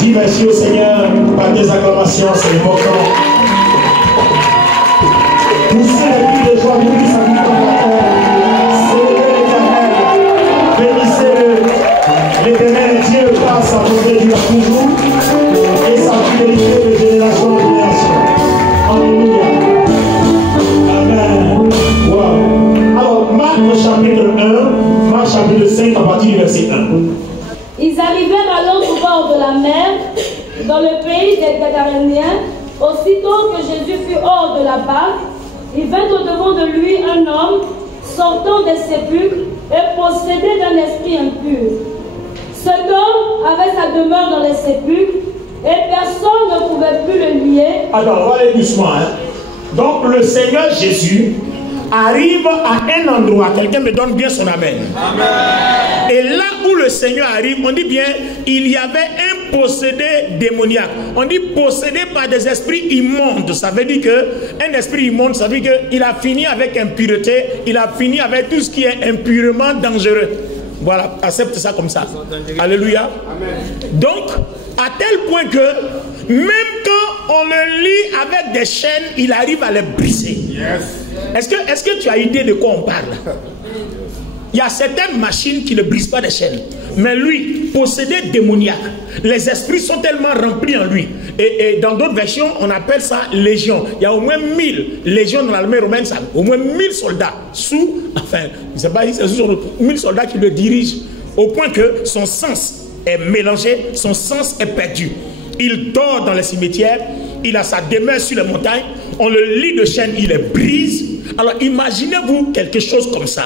Dis merci au Seigneur par des acclamations, c'est important. Poussez les cris de joie, bénis sa vie comme la terre. Célébrez l'Éternel, bénissez-le. L'Éternel Dieu par sa bonté dure toujours et sa fidélité de génération en génération. Alléluia. Amen. Wow. Alors, Marc chapitre 1, Marc chapitre 5 à partir du verset 1. Ils arrivèrent à l'autre bord de la mer, dans le pays des Gadaréniens. Aussitôt que Jésus fut hors de la barque, il vint au-devant de lui un homme sortant des sépulcres et possédé d'un esprit impur. Cet homme avait sa demeure dans les sépulcres et personne ne pouvait plus le lier. Attends, on va aller doucement. Donc le Seigneur Jésus arrive à un endroit, quelqu'un me donne bien son amen. Amen. Et là où le Seigneur arrive, on dit bien, il y avait un possédé démoniaque. On dit possédé par des esprits immondes. Ça veut dire qu'un esprit immonde, ça veut dire qu'il a fini avec impureté, il a fini avec tout ce qui est impurement dangereux. Voilà, accepte ça comme ça. Alléluia. Amen. Donc, à tel point que même quand on le lit avec des chaînes, il arrive à les briser. Yes. Est-ce que tu as idée de quoi on parle? Il y a certaines machines qui ne brisent pas des chaînes. Mais lui, possédé démoniaque, les esprits sont tellement remplis en lui. Et dans d'autres versions, on appelle ça légion. Il y a au moins 1000 légions dans l'armée romaine, ça, au moins 1000 soldats enfin, je ne sais pas si c'est sous 1000 soldats qui le dirigent, au point que son sens est mélangé, son sens est perdu. Il dort dans les cimetières, il a sa demeure sur les montagnes, on le lit de chaînes, il les brise. Alors imaginez-vous quelque chose comme ça.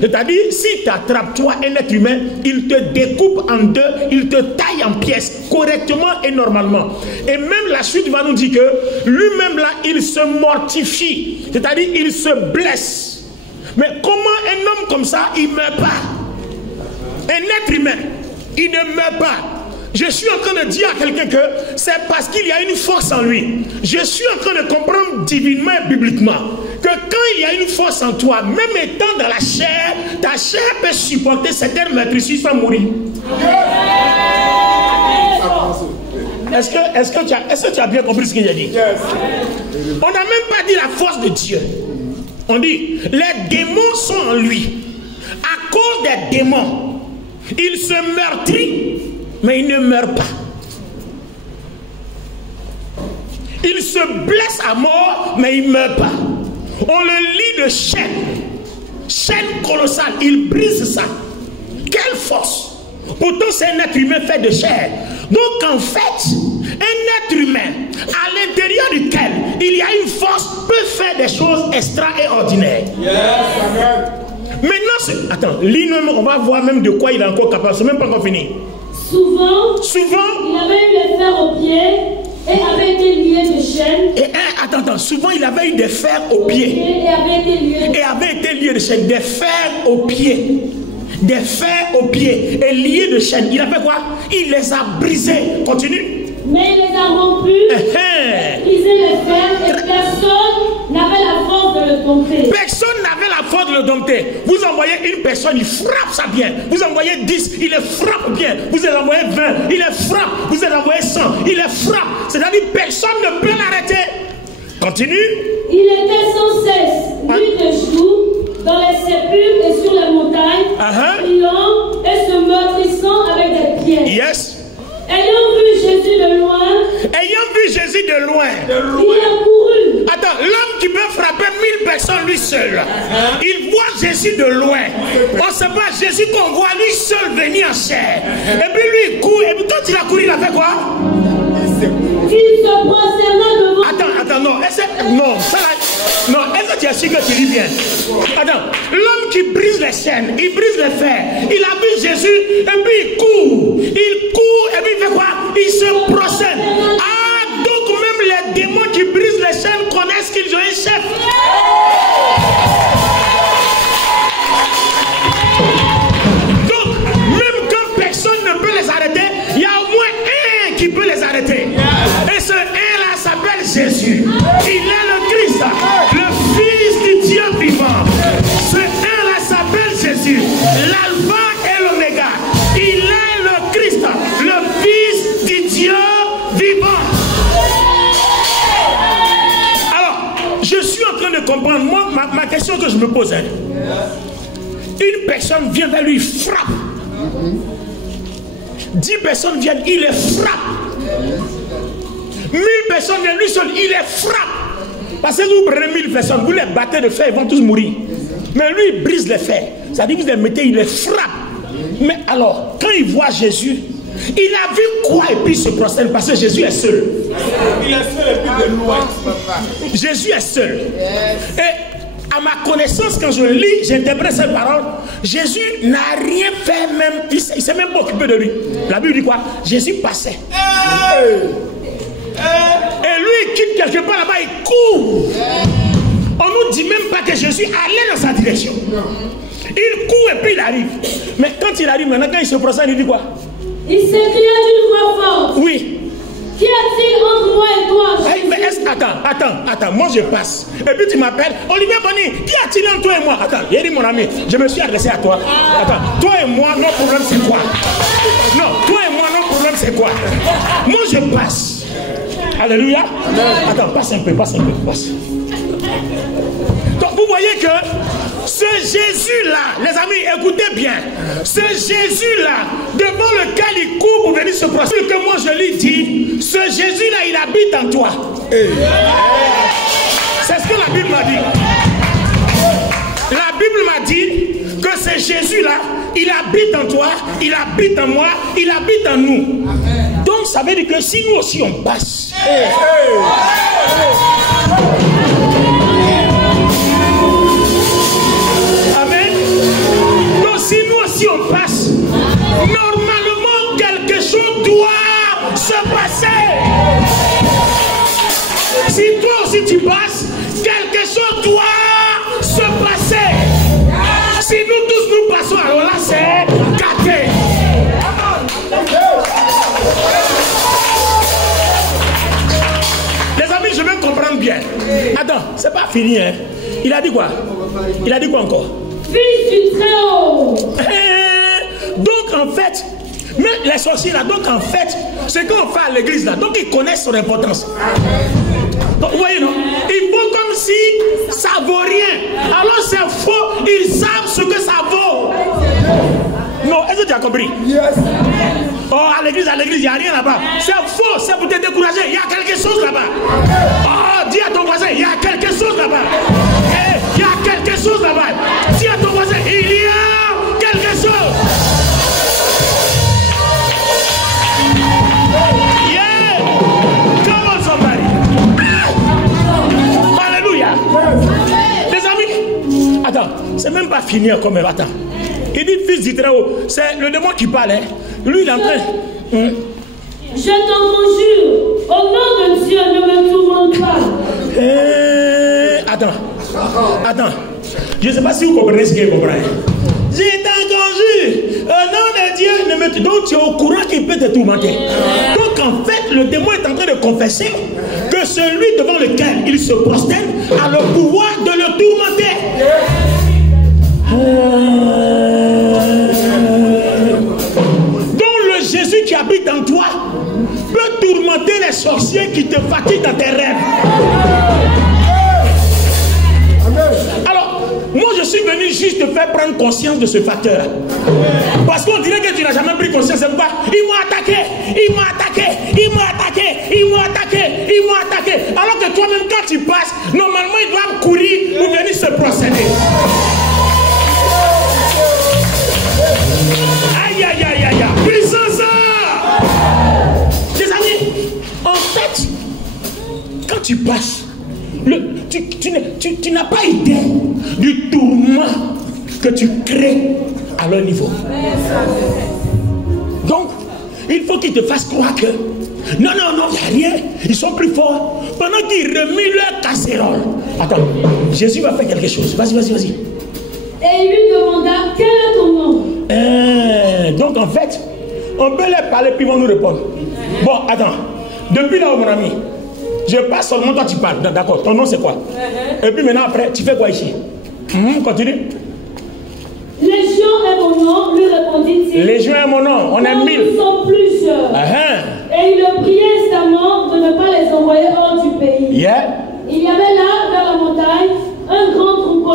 C'est-à-dire, si tu attrapes toi un être humain, il te découpe en deux, il te taille en pièces correctement et normalement. Et même la suite va nous dire que lui-même là, il se mortifie. C'est-à-dire, il se blesse. Mais comment un homme comme ça, il ne meurt pas? Un être humain, il ne meurt pas. Je suis en train de dire à quelqu'un que c'est parce qu'il y a une force en lui. Je suis en train de comprendre divinement et bibliquement que quand il y a une force en toi, même étant dans la chair, ta chair peut supporter certaines meurtrissures sans mourir. Est-ce que tu as bien compris ce que j'ai dit? On n'a même pas dit la force de Dieu. On dit, les démons sont en lui. À cause des démons, il se meurtrit, mais il ne meurt pas. Il se blesse à mort, mais il ne meurt pas. On le lit de chaîne colossale, il brise ça. Quelle force! Pourtant c'est un être humain fait de chair. Donc en fait, un être humain à l'intérieur duquel il y a une force peut faire des choses extraordinaires. Yes. Maintenant, attends, lis-nous, on va voir même de quoi il est encore capable. C'est même pas encore fini. Souvent, il avait eu les fers aux pieds et avait été lié de chaînes. Attends, souvent il avait eu des fers aux pieds. Et avait été lié de chaînes. Des fers aux pieds. Des fers aux pieds et liés de chaînes. Il a fait quoi? Il les a brisés. Continue. Mais il les a rompus, brisé les fers et personne n'avait la force de le dompter. Personne n'avait la force de le dompter. Vous envoyez une personne, il frappe ça bien. Vous envoyez 10, il les frappe bien. Vous en envoyez 20, il les frappe. Vous en envoyez 100, il les frappe. C'est-à-dire personne ne peut l'arrêter. Continue. Il était sans cesse, nuit et jour, dans les sépulcres et sur les montagnes, criant et se meurtrissant avec des pierres. Yes. Ayant vu Jésus de loin, il a couru. Attends, l'homme qui peut frapper 1000 personnes lui seul, il voit Jésus de loin. On ne sait pas, Jésus qu'on voit lui seul venir en chair. Et puis lui il court, et puis quand il a couru, il a fait quoi? Il se prosterna devant. Attends, non, est-ce que tu as su que tu lis bien? Attends, l'homme qui brise les chaînes, il brise les fers, il a vu Jésus, et puis il court, et puis il fait quoi? Il se prosterne. Ah, donc même les démons qui brisent les chaînes connaissent qu'ils ont un chef. Donc, même quand personne ne peut les arrêter, il y a au moins un qui peut les arrêter. Et ce un-là s'appelle Jésus. Il est le Christ, le Fils du Dieu vivant. Ce un-là s'appelle Jésus, l'alpha et l'oméga. Il est le Christ. ma question que je me pose, hein, une personne vient vers lui, il frappe. 10 personnes viennent, il les frappe. 1000 personnes viennent, lui seul, il les frappe. Parce que vous prenez 1000 personnes, vous les battez de fer, ils vont tous mourir. Mais lui, il brise les fers. Ça dit, vous les mettez, il les frappe. Mais alors, quand il voit Jésus, il a vu quoi et puis il se prosterne parce que Jésus est seul. Il est seul et puis de loin. Jésus est seul. Et à ma connaissance, quand je lis, j'interprète ces paroles, Jésus n'a rien fait même, il ne s'est même pas occupé de lui. La Bible dit quoi? Jésus passait. Et lui, il quitte quelque part là-bas, il court. On ne nous dit même pas que Jésus allait dans sa direction. Il court et puis il arrive. Mais quand il arrive, maintenant, quand il se prosterne, il dit quoi? Il s'écria d'une voix forte. Oui. Qu'y a-t-il entre moi et toi? Hey, mais attends, moi je passe. Et puis tu m'appelles, Olivier Bonny, qu'y a-t-il entre toi et moi? Attends, il dit mon ami, je me suis adressé à toi. Attends, toi et moi, notre problème c'est quoi? Non, toi et moi, notre problème c'est quoi? Moi je passe. Alléluia. Attends, passe un peu, passe. Donc vous voyez que ce Jésus-là, les amis, écoutez bien, ce Jésus-là, devant lequel il court pour venir se prosterner, que moi je lui dis, ce Jésus-là, il habite en toi. C'est ce que la Bible m'a dit. La Bible m'a dit que ce Jésus-là, il habite en toi, il habite en moi, il habite en nous. Donc ça veut dire que si nous aussi on passe, amen. Donc si nous aussi on passe, normalement quelque chose doit se passer. Si toi aussi tu passes, quelque chose doit se passer. Si nous tous nous passons, alors là c'est gâté. Les amis, je veux comprendre bien. Attends, c'est pas fini, hein. Il a dit quoi? Il a dit quoi encore? Fils du Très-Haut. Donc en fait, mais les sorciers là, donc en fait, ce qu'on fait à l'église là, donc ils connaissent son importance. Donc, vous voyez non? Ils font comme si ça vaut rien. Alors c'est faux, ils savent ce que ça vaut. Non, est-ce que tu as compris? Yes. Oh, à l'église, il n'y a rien là-bas. C'est faux, c'est pour te décourager. Il y a quelque chose là-bas. Oh, dis à ton voisin, il y a quelque chose là-bas. Il y a quelque chose là-bas. Dis à ton voisin, il y a quelque chose. Yeah. Come on, somebody. Alléluia. Les amis, attends, c'est même pas fini encore, mais attends. Il dit fils du Très-Haut, c'est le démon qui parle. Hein. Lui, il est en train. Je t'en conjure, au nom de Dieu, ne me tourmente pas. Attends. Je ne sais pas si vous comprenez ce qu'il comprend. Je t'en conjure, au nom de Dieu, ne me tourmente pas. Donc tu es au courant qu'il peut te tourmenter. Donc en fait, le démon est en train de confesser que celui devant lequel il se prosterne a le pouvoir de le tourmenter. Donc le Jésus qui habite en toi peut tourmenter les sorciers qui te fatiguent dans tes rêves. Alors, moi je suis venu juste te faire prendre conscience de ce facteur. Parce qu'on dirait que tu n'as jamais pris conscience. C'est pourquoi ils m'ont attaqué. Alors que toi-même quand tu passes, normalement ils doivent courir pour venir se procéder. Aïe. Puissance. Les amis, en fait, quand tu passes, tu n'as pas idée du tourment que tu crées à leur niveau. Donc, il faut qu'ils te fassent croire que non, il n'y a rien, ils sont plus forts. Pendant qu'ils remuent leur casserole. Attends, Jésus va faire quelque chose. Vas-y. Et il lui demanda, quel est ton nom? Donc en fait, on peut leur parler puis ils vont nous répondre. Bon, attends. Depuis là, mon ami, je passe seulement, toi tu parles. D'accord, ton nom c'est quoi? Et puis maintenant après, tu fais quoi ici? Continue. Légion est mon nom, lui répondit-il. Légion est mon nom, on est 1000. Nous sommes plusieurs. Et il le priait instamment de ne pas les envoyer hors du pays. Yeah. Il y avait là, dans la montagne, un grand troupeau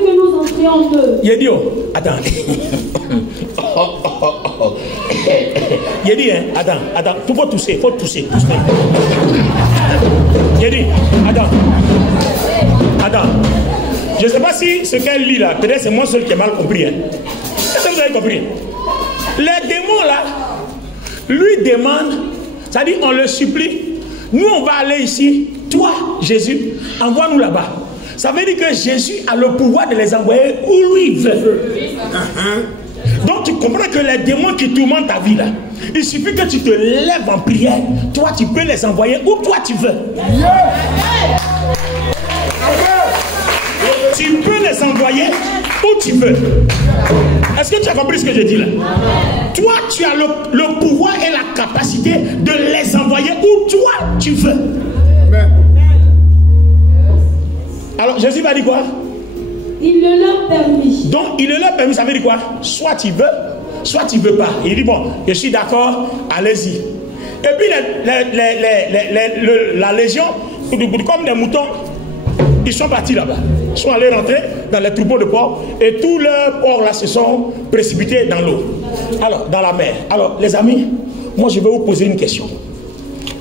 que nous entrions en eux. Il a dit, oh, attends. Il a dit, hein, attends, tu faut tousser, tousser. Il a dit, attends. Je ne sais pas si ce qu'elle lit là, peut-être c'est moi seul qui ai mal compris. Hein. Est-ce que vous avez compris? Les démons là, lui demandent, c'est-à-dire on le supplie, nous on va aller ici, toi Jésus, envoie-nous là-bas. Ça veut dire que Jésus a le pouvoir de les envoyer où lui il veut. Donc tu comprends que les démons qui tourmentent ta vie là, il suffit que tu te lèves en prière, toi tu peux les envoyer où toi tu veux. Tu peux les envoyer où tu veux. Est-ce que tu as compris ce que je dis là? Toi tu as le pouvoir et la capacité de les envoyer où toi tu veux. Alors Jésus va dire quoi? Il le leur permet. Donc il le leur permet, ça veut dire quoi? Soit tu veux, soit tu veux pas. Il dit bon, je suis d'accord, allez-y. Et puis la légion, comme des moutons, ils sont partis là-bas. Ils sont allés rentrer dans les troupeaux de porcs et tous leurs porcs là se sont précipités dans l'eau. Alors, dans la mer. Alors, les amis, moi je vais vous poser une question.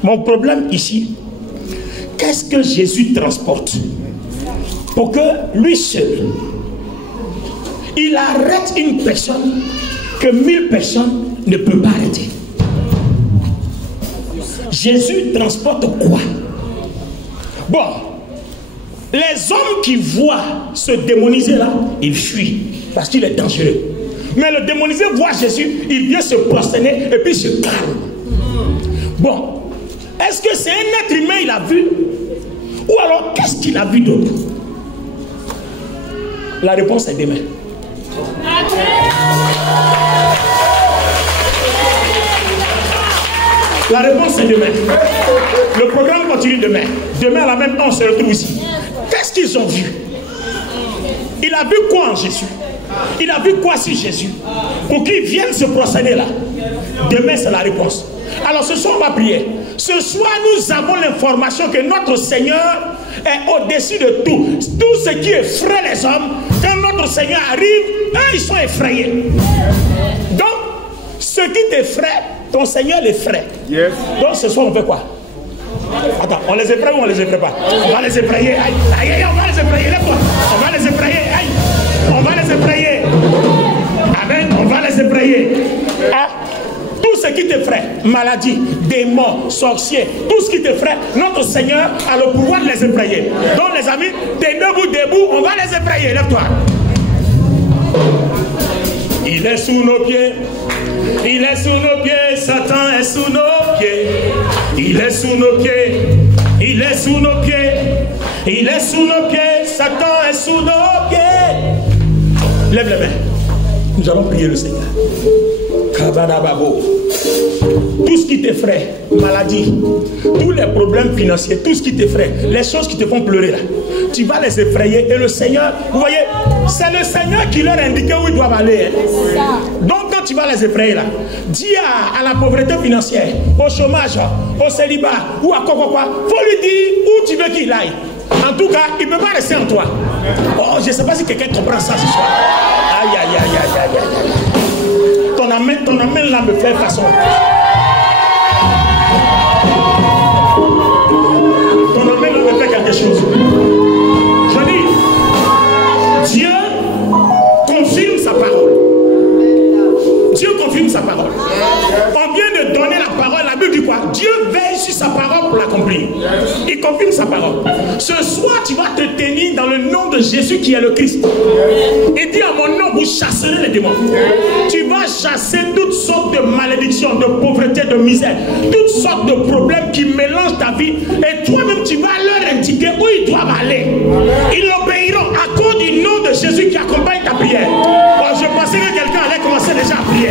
Mon problème ici, qu'est-ce que Jésus transporte pour que lui seul, il arrête une personne que 1000 personnes ne peuvent pas arrêter? Jésus transporte quoi? Bon, les hommes qui voient ce démonisé là, ils fuient parce qu'il est dangereux. Mais le démonisé voit Jésus, il vient se prosterner et puis se calme. Bon, est-ce que c'est un être humain il a vu? Ou alors qu'est-ce qu'il a vu d'autre? La réponse est demain. La réponse est demain. Le programme continue demain. Demain à la même heure on se retrouve ici. Qu'est-ce qu'ils ont vu? Il a vu quoi en Jésus? Il a vu quoi sur Jésus? Pour qu'ils viennent se procéder là. Demain c'est la réponse. Alors ce soir on va prier. Ce soir nous avons l'information que notre Seigneur est au-dessus de tout. Tout ce qui effraie les hommes, quand notre Seigneur arrive, eux ils sont effrayés. Donc ce qui t'effraie, ton Seigneur l'effraie. Yes. Donc ce soir on fait quoi? Attends, on les effraie ou on les effraie pas? On va les effrayer. Aïe, aïe, aïe, on va les effrayer. Lève-toi. On va les effrayer. Aïe. On va les effrayer. Amen. On va les effrayer. Ah. Tout ce qui t'effraie, maladie, démons, sorciers, tout ce qui t'effraie, notre Seigneur a le pouvoir de les effrayer. Donc les amis, t'es debout, on va les effrayer. Lève-toi. Il est sous nos pieds. Il est sous nos pieds. Satan est sous nos pieds. Il est sous nos pieds. Il est sous nos pieds. Il est sous nos pieds. Satan est sous nos pieds. Lève les mains. Nous allons prier le Seigneur. Kabadababo. Tout ce qui t'effraie, maladie, tous les problèmes financiers, tout ce qui t'effraie, les choses qui te font pleurer là, tu vas les effrayer. Et le Seigneur, vous voyez, c'est le Seigneur qui leur indique où ils doivent aller. Hein. Donc quand tu vas les effrayer là, dis à la pauvreté financière, au chômage, au célibat ou à quoi, faut lui dire où tu veux qu'il aille. En tout cas, il ne peut pas rester en toi. Oh, je ne sais pas si quelqu'un comprend ça ce soir. Aïe, aïe, aïe, aïe, aïe, aïe. Ton amène là me fait façon. Ton amène là me fait quelque chose. Je dis, Dieu confirme sa parole. Dieu confirme sa parole. On vient de donner la parole. La Bible dit quoi? Dieu veille sur sa parole pour l'accomplir. Il confirme sa parole. Ce soir, tu vas te tenir dans le nom de Jésus qui est le Christ. Et dis à mon nom, vous chasserez les démons. Tu vas chasser toutes sortes de malédictions, de pauvreté, de misère, toutes sortes de problèmes qui mélangent ta vie. Et toi-même, tu vas leur indiquer où ils doivent aller. Ils obéiront à cause du nom de Jésus qui accompagne ta prière. Oh, je pensais que quelqu'un allait commencer déjà à prier.